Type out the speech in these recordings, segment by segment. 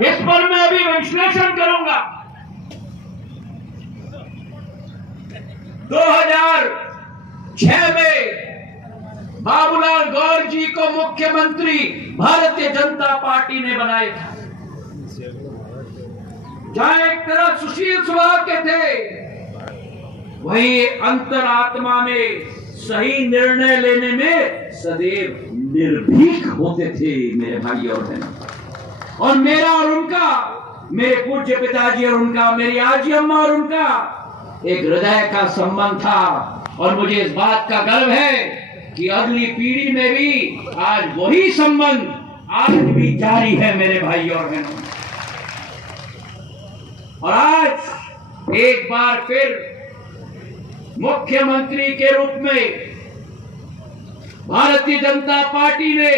इस पर मैं अभी विश्लेषण करूंगा। 2006 में बाबूलाल गौर जी को मुख्यमंत्री भारतीय जनता पार्टी ने बनाया था। जहां एक तरफ सुशील स्वभाव के थे, वहीं अंतरात्मा में सही निर्णय लेने में सदैव निर्भीक होते थे मेरे भाई और बहनों। और मेरा और उनका, मेरे पूज्य पिताजी और उनका, मेरी आजी अम्मा और उनका एक हृदय का संबंध था। और मुझे इस बात का गर्व है कि अगली पीढ़ी में भी आज वही संबंध आज भी जारी है मेरे भाई और बहनों। और आज एक बार फिर मुख्यमंत्री के रूप में भारतीय जनता पार्टी ने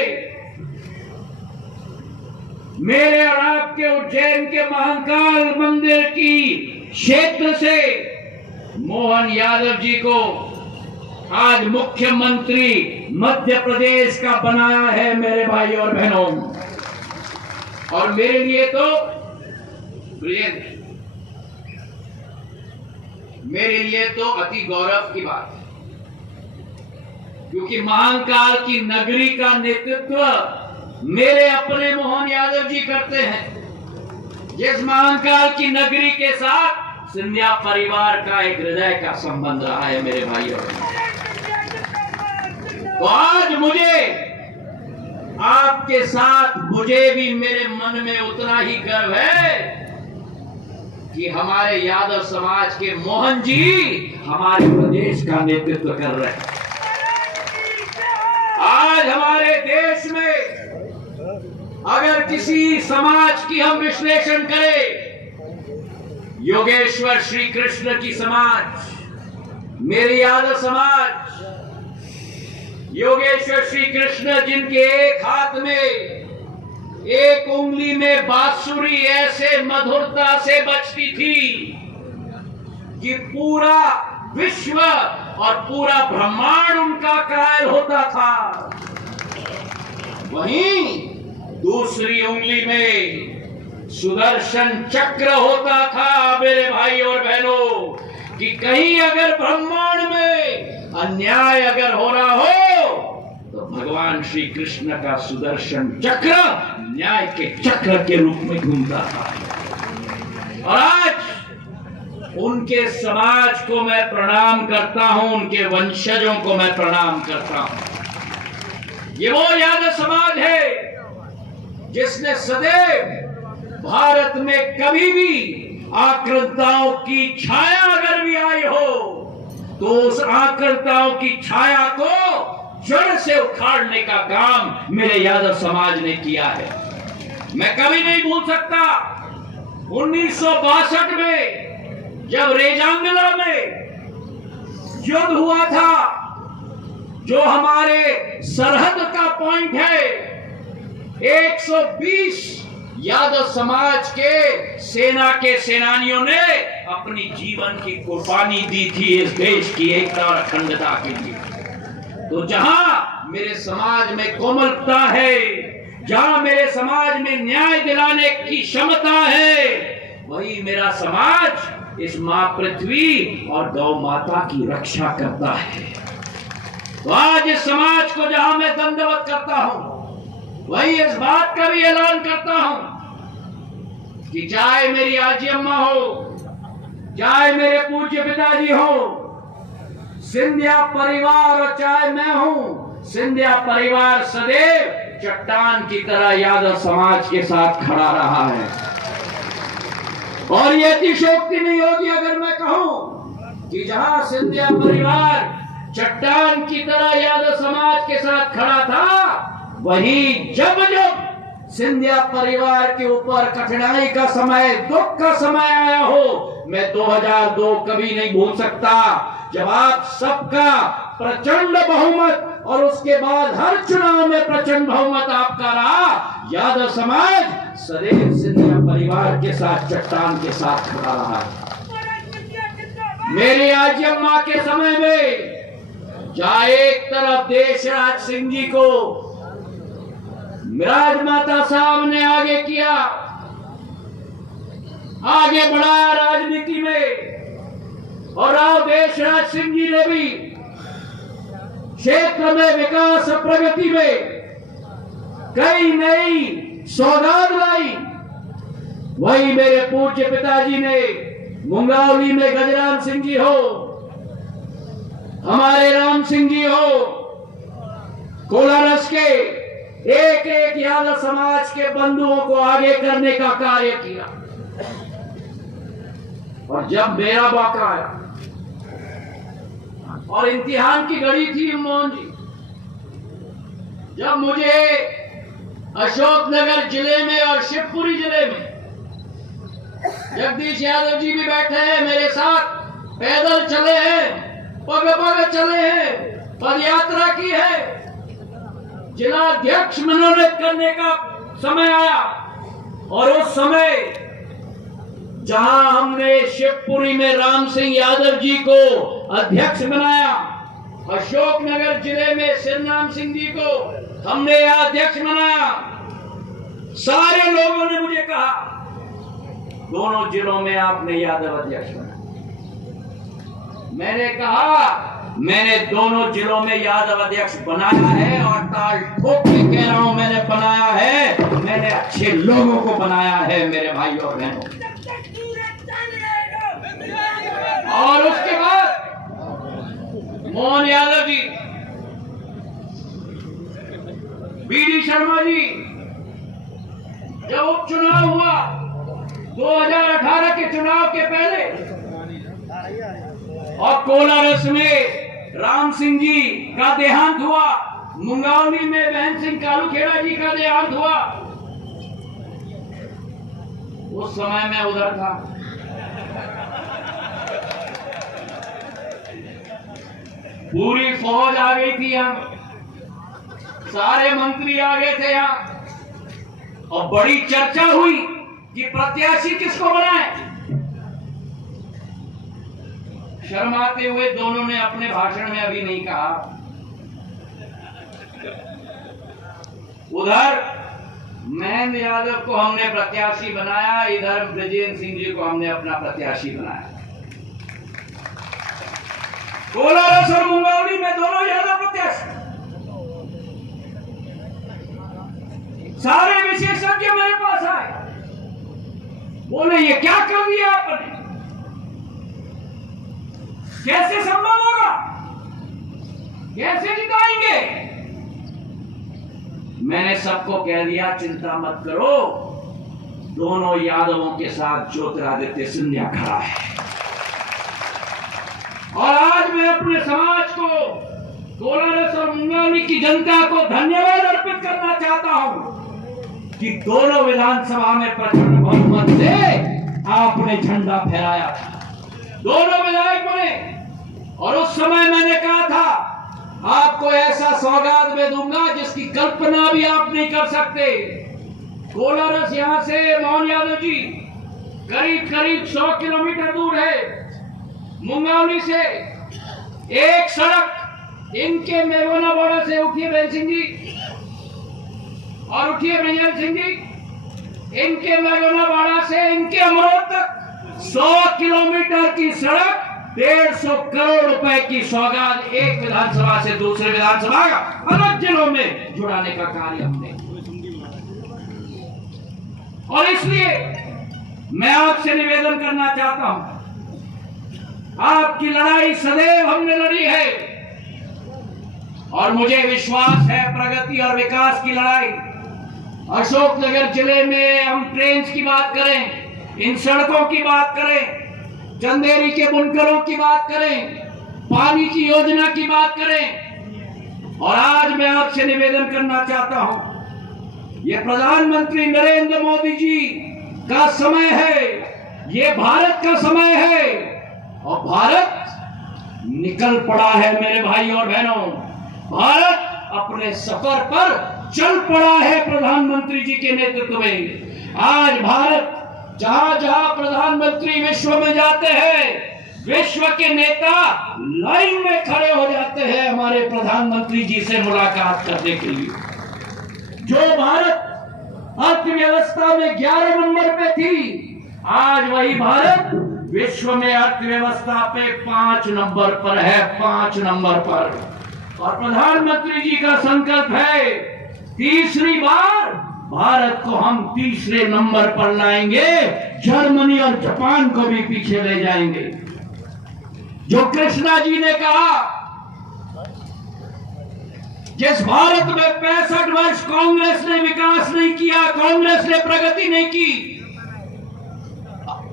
मेरे और आपके उज्जैन के महाकाल मंदिर की क्षेत्र से मोहन यादव जी को आज मुख्यमंत्री मध्य प्रदेश का बनाया है मेरे भाई और बहनों। और मेरे लिए तो अति गौरव की बात है, क्योंकि महाकाल की नगरी का नेतृत्व मेरे अपने मोहन यादव जी करते हैं, जिस महाकाल की नगरी के साथ सिंधिया परिवार का एक हृदय का संबंध रहा है मेरे भाई और बहनों। तो आज मुझे आपके साथ मुझे भी मेरे मन में उतना ही गर्व है कि हमारे यादव समाज के मोहन जी हमारे प्रदेश का नेतृत्व कर रहे हैं। आज हमारे देश में अगर किसी समाज की हम विश्लेषण करें, योगेश्वर श्री कृष्ण की समाज, मेरी यादव समाज, योगेश्वर श्री कृष्ण जिनके एक हाथ में एक उंगली में बांसुरी ऐसे मधुरता से बजती थी कि पूरा विश्व और पूरा ब्रह्मांड उनका कायल होता था, वहीं दूसरी उंगली में सुदर्शन चक्र होता था मेरे भाई और बहनों, कि कहीं अगर ब्रह्मांड में अन्याय अगर हो रहा हो तो भगवान श्री कृष्ण का सुदर्शन चक्र न्याय के चक्र के रूप में घूमता था। और आज उनके समाज को मैं प्रणाम करता हूं, उनके वंशजों को मैं प्रणाम करता हूं। ये वो यादव समाज है जिसने सदैव भारत में कभी भी आक्रांताओं की छाया अगर भी आई हो तो उस आक्रांताओं की छाया को जड़ से उखाड़ने का काम मेरे यादव समाज ने किया है। मैं कभी नहीं भूल सकता 1962 में जब रेजांगला में युद्ध हुआ था, जो हमारे सरहद का पॉइंट है, 120 यादव समाज के सेना के सेनानियों ने अपनी जीवन की कुर्बानी दी थी इस देश की एकता और अखंडता के लिए। तो जहां मेरे समाज में कोमलता है, जहां मेरे समाज में न्याय दिलाने की क्षमता है, वही मेरा समाज इस मां पृथ्वी और गौ माता की रक्षा करता है। तो आज इस समाज को जहां मैं दंडवत करता हूं, वही इस बात का भी ऐलान करता हूं कि चाहे मेरी आजी अम्मा हो, चाहे मेरे पूज्य पिताजी हो, सिंधिया परिवार और चाहे मैं हूं, सिंधिया परिवार सदैव चट्टान की तरह यादव समाज के साथ खड़ा रहा है। और ये अतिशयोक्ति नहीं होगी अगर मैं कहूं कि जहां सिंधिया परिवार चट्टान की तरह यादव समाज के साथ खड़ा था, वहीं जब जब सिंधिया परिवार के ऊपर कठिनाई का समय, दुख का समय आया हो, मैं 2002 कभी नहीं भूल सकता, जब आप सबका प्रचंड बहुमत और उसके बाद हर चुनाव में प्रचंड बहुमत आपका रहा, यादव समाज सदैव सिंधिया परिवार के साथ, चट्टान के साथ खड़ा रहा। मेरी आजी अम्मा के समय में जहां एक तरफ देशराज सिंह जी को राजमाता साहब ने आगे किया, आगे बढ़ाया राजनीति में, और राव देशराज सिंह जी ने भी क्षेत्र में विकास और प्रगति में कई नई सौगात लाई। वही मेरे पूज्य पिताजी ने मुंगावली में गजराम सिंह जी हो, हमारे राम सिंह जी हो, कोलारस के एक एक यादव समाज के बंधुओं को आगे करने का कार्य किया। और जब मेरा मौका आया और इम्तिहान की घड़ी थी मोहन जी, जब मुझे अशोकनगर जिले में और शिवपुरी जिले में, जगदीश यादव जी भी बैठे हैं मेरे साथ, पैदल चले हैं, पग पग चले हैं, पद यात्रा की है, जिलाध्यक्ष मनोनीत करने का समय आया। और उस समय जहां हमने शिवपुरी में राम सिंह यादव जी को अध्यक्ष बनाया, अशोकनगर जिले में श्रीराम सिंह जी को हमने अध्यक्ष बनाया, सारे लोगों ने मुझे कहा दोनों जिलों में आपने यादव अध्यक्ष बनाया। मैंने कहा मैंने दोनों जिलों में यादव अध्यक्ष बनाया है, और ताल ठोक के कह रहा हूं मैंने बनाया है, मैंने अच्छे लोगों को बनाया है मेरे भाई और बहनों। और उसके बाद मोहन यादव जी, बीडी शर्मा जी, जब उपचुनाव हुआ 2018 के चुनाव के पहले, और कोलारस में राम सिंह जी का देहांत हुआ, मुंगावली में बहन सिंह कालूखेड़ा जी का देहांत हुआ, उस समय मैं उधर था। पूरी फौज आ गई थी यहाँ, सारे मंत्री आ गए थे यहाँ, और बड़ी चर्चा हुई कि प्रत्याशी किसको बनाए। शर्माते हुए दोनों ने अपने भाषण में अभी नहीं कहा। उधर महेंद्र यादव को हमने प्रत्याशी बनाया, इधर ब्रजेंद्र सिंह जी को हमने अपना प्रत्याशी बनाया। कोलारस और मुंगावली में दोनों यादव प्रत्याशी। सारे विशेषज्ञ मेरे पास आए, बोले ये क्या कर दिया आपने, कैसे संभव होगा, कैसे जिताएंगे। मैंने सबको कह दिया चिंता मत करो, दोनों यादवों के साथ ज्योतिरादित्य सिंधिया खड़ा है। और आज मैं अपने समाज को, कोलारस और मुंगावली की जनता को धन्यवाद अर्पित करना चाहता हूं कि दोनों विधानसभा में प्रचंड बहुमत से आपने झंडा फहराया था, दोनों विधायक बने। और उस समय मैंने कहा था आपको ऐसा सौगात में दूंगा जिसकी कल्पना भी आप नहीं कर सकते। कोलारस यहां से मोहन यादव जी करीब करीब 100 किलोमीटर दूर है। मुंगावली से एक सड़क इनके मेवाना बॉर्डर से उठिए बहन सिंह जी, और उठिए ब्रजेंद्र सिंह जी, इनके मेवाना बॉर्डर से इनके अमरोह तक 100 किलोमीटर की सड़क, 150 करोड़ रुपए की सौगात एक विधानसभा से दूसरे विधानसभा का अलग जिलों में जुड़ाने का कार्य हमने। और इसलिए मैं आपसे निवेदन करना चाहता हूं, आपकी लड़ाई सदैव हमने लड़ी है, और मुझे विश्वास है प्रगति और विकास की लड़ाई। अशोकनगर जिले में हम ट्रेन की बात करें, इन सड़कों की बात करें, चंदेरी के बुनकरों की बात करें, पानी की योजना की बात करें। और आज मैं आपसे निवेदन करना चाहता हूं, ये प्रधानमंत्री नरेंद्र मोदी जी का समय है, ये भारत का समय है, और भारत निकल पड़ा है मेरे भाई और बहनों। भारत अपने सफर पर चल पड़ा है प्रधानमंत्री जी के नेतृत्व में। आज भारत जहां जहां प्रधानमंत्री विश्व में जाते हैं, विश्व के नेता लाइन में खड़े हो जाते हैं हमारे प्रधानमंत्री जी से मुलाकात करने के लिए। जो भारत अर्थव्यवस्था में 11 नंबर पे थी, आज वही भारत विश्व में अर्थव्यवस्था पे 5 नंबर पर है, 5 नंबर पर। और प्रधानमंत्री जी का संकल्प है तीसरी बार भारत को हम तीसरे नंबर पर लाएंगे, जर्मनी और जापान को भी पीछे ले जाएंगे। जो कृष्णा जी ने कहा, जिस भारत में 65 वर्ष कांग्रेस ने विकास नहीं किया, कांग्रेस ने प्रगति नहीं की,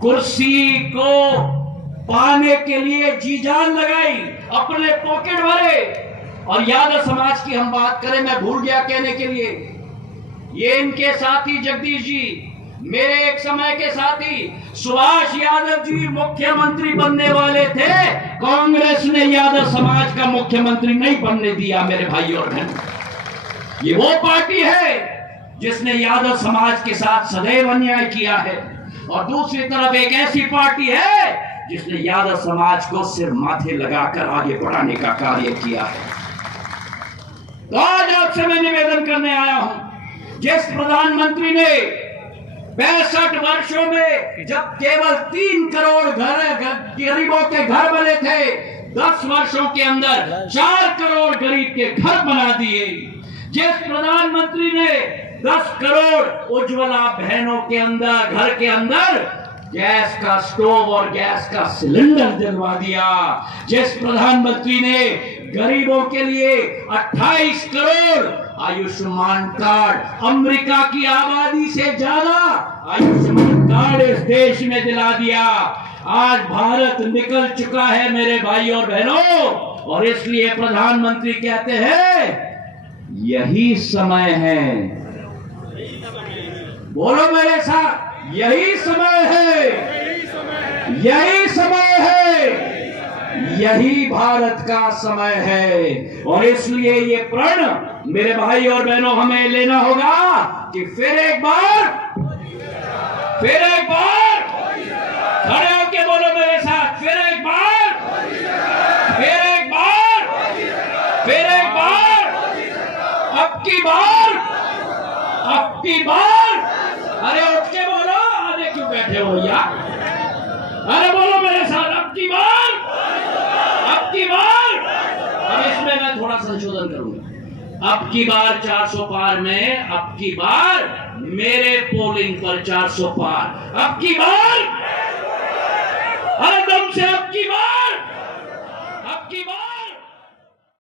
कुर्सी को पाने के लिए जी जान लगाई, अपने पॉकेट भरे। और यादव समाज की हम बात करें, मैं भूल गया कहने के लिए, ये इनके साथी जगदीश जी, मेरे एक समय के साथी सुभाष यादव जी मुख्यमंत्री बनने वाले थे, कांग्रेस ने यादव समाज का मुख्यमंत्री नहीं बनने दिया। मेरे भाई और बहन, ये वो पार्टी है जिसने यादव समाज के साथ सदैव अन्याय किया है, और दूसरी तरफ एक ऐसी पार्टी है जिसने यादव समाज को सिर माथे लगाकर आगे बढ़ाने का कार्य किया है। तो आज आपसे मैं निवेदन करने आया हूं, जिस प्रधानमंत्री ने 65 वर्षों में जब केवल 3 करोड़ गरीबों के घर बने थे, 10 वर्षों के अंदर 4 करोड़ गरीब के घर बना दिए। जिस प्रधानमंत्री ने 10 करोड़ उज्ज्वला बहनों के अंदर, घर के अंदर गैस का स्टोव और गैस का सिलेंडर दिलवा दिया। जिस प्रधानमंत्री ने गरीबों के लिए 28 करोड़ आयुष्मान कार्ड, अमेरिका की आबादी से ज्यादा आयुष्मान कार्ड इस देश में दिला दिया। आज भारत निकल चुका है मेरे भाई और बहनों, और इसलिए प्रधानमंत्री कहते हैं यही समय है। बोलो मेरे साथ, यही समय है, यही समय है, यही भारत का समय है। और इसलिए ये प्रण मेरे भाई और बहनों हमें लेना होगा कि फिर एक बार खड़े होके बोलो मेरे साथ, फिर एक बार, अब की बार, अरे उठ के बोलो, आगे क्यों बैठे हो यार? अरे बोलो मेरे साथ, अब की बार। अब इसमें मैं थोड़ा संशोधन करूंगा। अब की बार 400 पार में, अब की बार मेरे पोलिंग पर 400 पार, अब की बार, अरे दम से अब की बार।